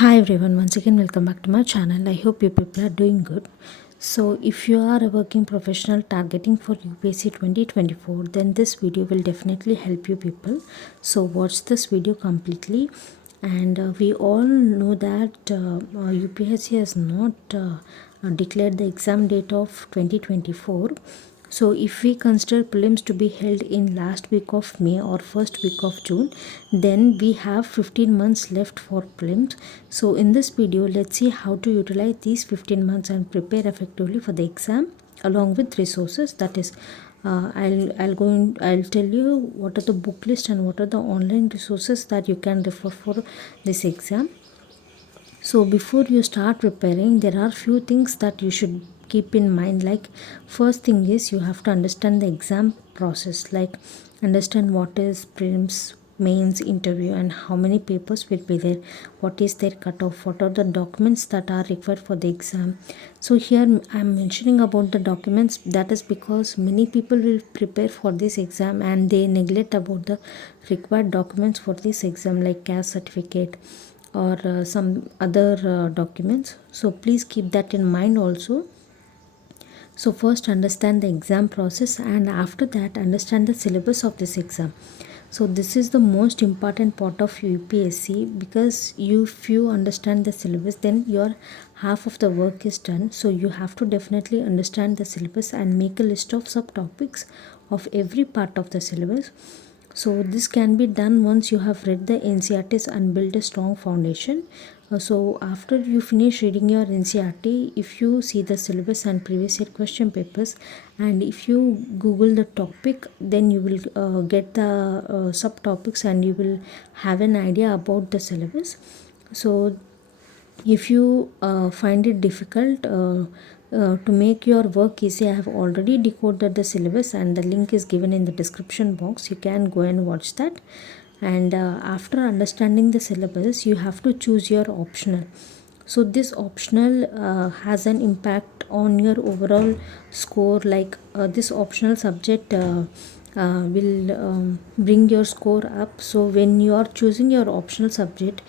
Hi everyone, once again welcome back to my channel. I hope you people are doing good. So if you are a working professional targeting for UPSC 2024, then this video will definitely help you people. So watch this video completely. And we all know that UPSC has not declared the exam date of 2024. So if we consider prelims to be held in last week of May or first week of June, then we have 15 months left for prelims. So in this video, let's see how to utilize these 15 months and prepare effectively for the exam along with resources. That is, I'll tell you what are the book list and what are the online resources that you can refer for this exam. So before you start preparing, there are few things that you should keep in mind. Like, first thing is you have to understand the exam process, like understand what is prelims, mains, interview, and how many papers will be there, what is their cutoff, what are the documents that are required for the exam. So here I'm mentioning about the documents. That is because many people will prepare for this exam and they neglect about the required documents for this exam, like caste certificate or some other documents. So please keep that in mind also. So first understand the exam process, and after that understand the syllabus of this exam. So this is the most important part of UPSC, because if you understand the syllabus, then your half of the work is done. So you have to definitely understand the syllabus and make a list of subtopics of every part of the syllabus. So this can be done once you have read the NCRTs and build a strong foundation. So after you finish reading your NCRT, if you see the syllabus and previous year question papers, and if you Google the topic, then you will get the subtopics and you will have an idea about the syllabus. So if you find it difficult to make your work easy, I have already decoded the syllabus and the link is given in the description box. You can go and watch that. And after understanding the syllabus, you have to choose your optional. So this optional has an impact on your overall score. Like this optional subject will bring your score up. So when you are choosing your optional subject,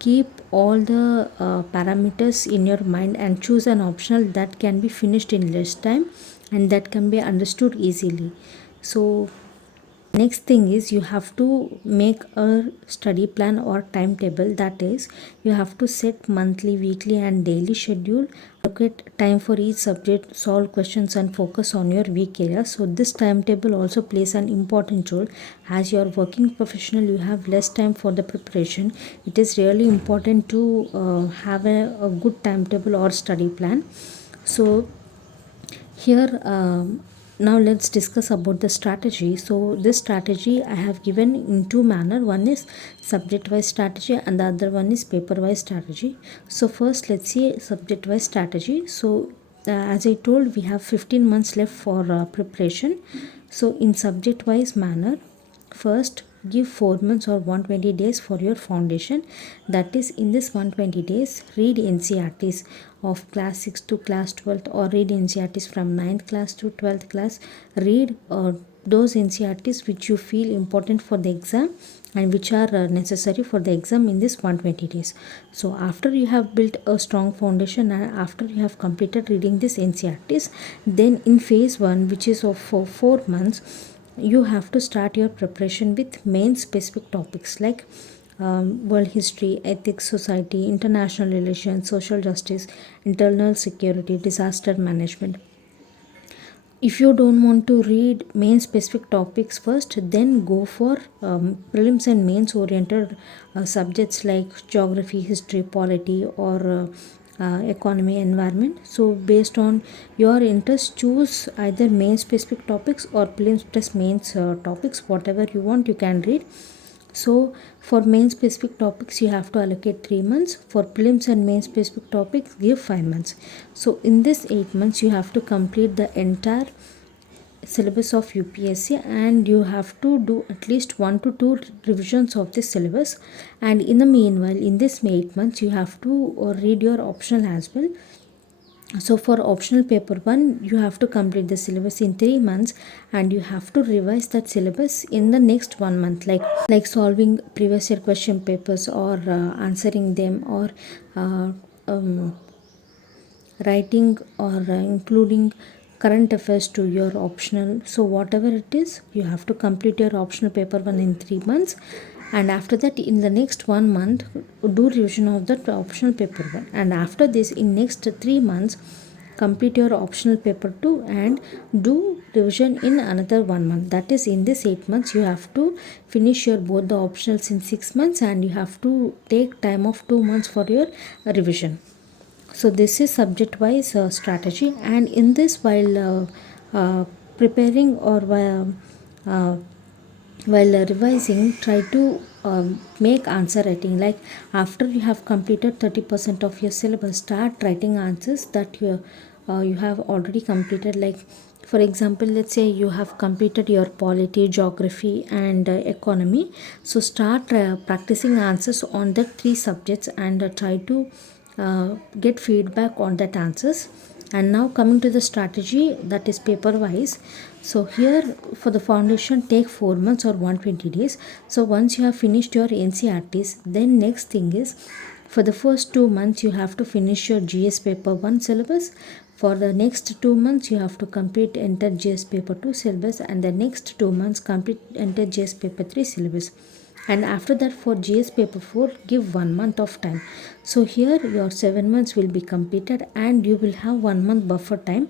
keep all the parameters in your mind and choose an optional that can be finished in less time and that can be understood easily. So next thing is you have to make a study plan or timetable. That is, you have to set monthly, weekly, and daily schedule. Allocate time for each subject, solve questions, and focus on your weak areas. So this timetable also plays an important role. As you are working professional, you have less time for the preparation. It is really important to have a good timetable or study plan. So here now let's discuss about the strategy. So this strategy I have given in two manner. One is subject wise strategy and the other one is paper wise strategy. So first let's see subject wise strategy. So as I told, we have 15 months left for preparation. So in subject wise manner, first give 4 months or 120 days for your foundation. That is, in this 120 days, read NCRTs of class 6 to class 12th, or read NCRTs from 9th class to 12th class. Read those NCRTs which you feel important for the exam and which are necessary for the exam in this 120 days. So after you have built a strong foundation and after you have completed reading this NCRTs, then in phase 1, which is of for 4 months, you have to start your preparation with main specific topics like world history, ethics, society, international relations, social justice, internal security, disaster management. If you don't want to read main specific topics first, then go for prelims and mains oriented subjects like geography, history, polity, or economy, environment. So based on your interest, choose either main specific topics or prelims plus mains topics. Whatever you want, you can read. So for main specific topics, you have to allocate 3 months. For prelims and main specific topics, give 5 months. So in this 8 months, you have to complete the entire syllabus of UPSC and you have to do at least 1 to 2 revisions of this syllabus. And in the meanwhile, in this 8 months, you have to read your optional as well. So for optional paper 1, you have to complete the syllabus in 3 months, and you have to revise that syllabus in the next 1 month, like solving previous year question papers, or answering them, or uh, um, writing, or including current affairs to your optional. So whatever it is, you have to complete your optional paper 1 in 3 months, and after that in the next 1 month do revision of that optional paper 1, and after this in next 3 months complete your optional paper 2 and do revision in another 1 month. That is, in this 8 months you have to finish your both the optionals in 6 months, and you have to take time of 2 months for your revision. So this is subject wise strategy, and in this, while preparing, or uh, while revising, try to make answer writing. Like after you have completed 30% of your syllabus, start writing answers that you have already completed. Like for example, let's say you have completed your polity, geography, and economy. So start practicing answers on the three subjects, and try to get feedback on that answers. And now coming to the strategy, that is paper wise. So here for the foundation, take 4 months or 120 days. So once you have finished your ncrts, then next thing is, for the first 2 months you have to finish your gs paper 1 syllabus. For the next 2 months you have to complete enter gs paper 2 syllabus, and the next 2 months complete enter gs paper 3 syllabus. And after that, for gs paper 4, give 1 month of time. So here your 7 months will be completed, and you will have 1 month buffer time,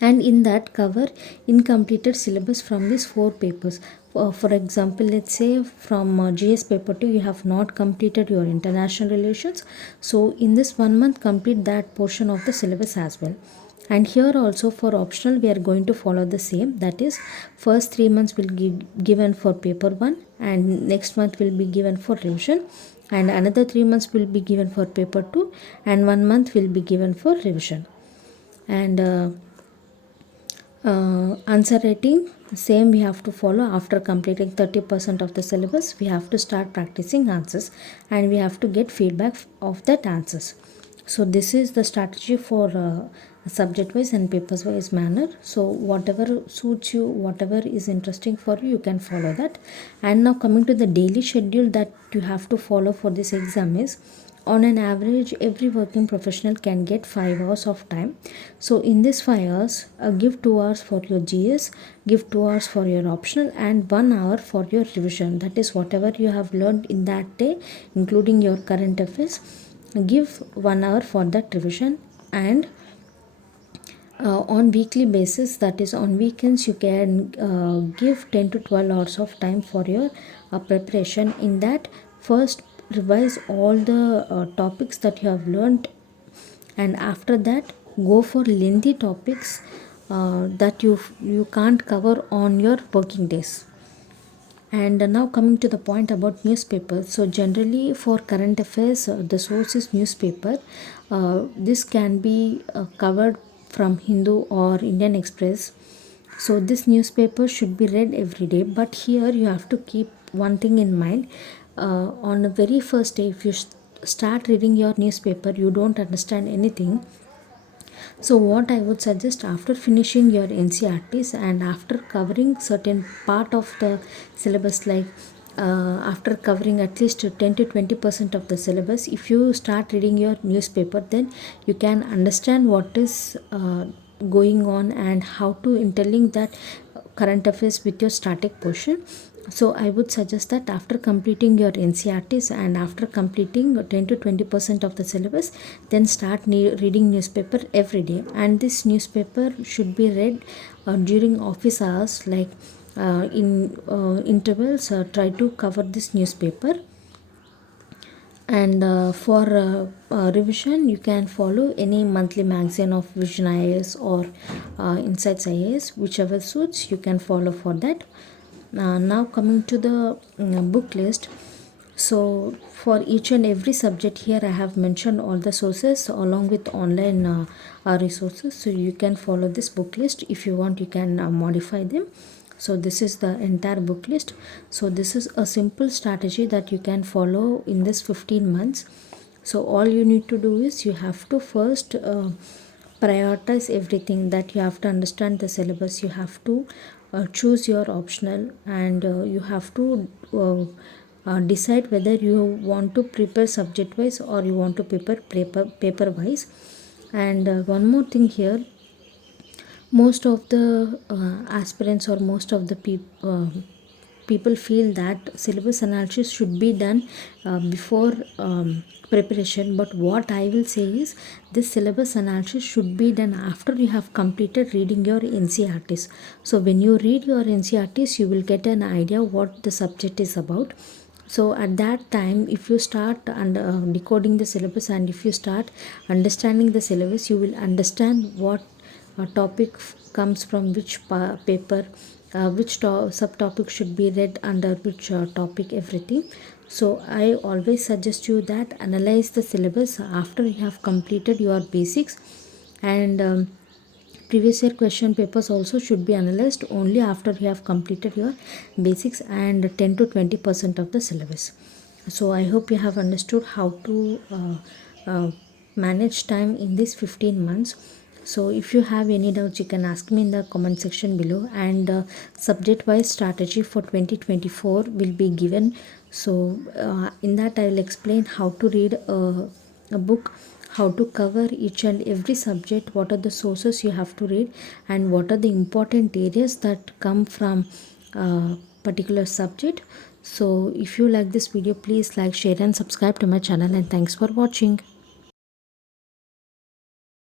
and in that cover incompleted syllabus from these 4 papers. For example, let's say from gs paper 2 you have not completed your international relations, so in this 1 month complete that portion of the syllabus as well. And here also for optional we are going to follow the same, that is, first 3 months will be given for paper 1, and next month will be given for revision, and another 3 months will be given for paper 2, and 1 month will be given for revision. And answer writing, same we have to follow. After completing 30% of the syllabus, we have to start practicing answers, and we have to get feedback of that answers. So this is the strategy for subject wise and papers wise manner. So whatever suits you, whatever is interesting for you, you can follow that. And now coming to the daily schedule that you have to follow for this exam is, on an average every working professional can get 5 hours of time. So in this 5 hours, give 2 hours for your gs, give 2 hours for your optional, and 1 hour for your revision. That is, whatever you have learned in that day, including your current affairs, give 1 hour for that revision. And on weekly basis, that is on weekends, you can give 10 to 12 hours of time for your preparation. In that, first revise all the topics that you have learned, and after that go for lengthy topics that you can't cover on your working days. And now coming to the point about newspapers. So generally for current affairs, the source is newspaper. This can be covered from Hindu or Indian Express. So this newspaper should be read every day. But here you have to keep one thing in mind. On the very first day, if you start reading your newspaper, you don't understand anything. So what I would suggest, after finishing your NCRTs and after covering certain part of the syllabus, like after covering at least 10 to 20% of the syllabus, if you start reading your newspaper, then you can understand what is going on and how to interlink that current affairs with your static portion. So I would suggest that after completing your ncrts and after completing 10 to 20% of the syllabus, then start reading newspaper every day. And this newspaper should be read during office hours, like in intervals, try to cover this newspaper. And for revision, you can follow any monthly magazine of Vision IAS or Insights IAS, whichever suits, you can follow for that. Now coming to the book list. So for each and every subject, here I have mentioned all the sources along with online resources. So you can follow this book list. If you want, you can modify them. So this is the entire book list. So this is a simple strategy that you can follow in this 15 months. So all you need to do is, you have to first prioritize everything, that you have to understand the syllabus, you have to choose your optional, and you have to decide whether you want to prepare subject wise or you want to prepare paper wise. And one more thing here, most of the aspirants or most of the people feel that syllabus analysis should be done before preparation, but what I will say is this syllabus analysis should be done after you have completed reading your NCRTs. So when you read your NCRTs, you will get an idea what the subject is about. So at that time, if you start decoding the syllabus and if you start understanding the syllabus, you will understand what topic comes from which paper, which subtopic should be read under which topic, everything. So I always suggest you that analyze the syllabus after you have completed your basics, and previous year question papers also should be analyzed only after you have completed your basics and 10 to 20% of the syllabus. So I hope you have understood how to manage time in these 15 months. So if you have any doubts, you can ask me in the comment section below, and subject wise strategy for 2024 will be given. So in that I will explain how to read a book, how to cover each and every subject, what are the sources you have to read, and what are the important areas that come from particular subject. So if you like this video, please like, share and subscribe to my channel, and thanks for watching.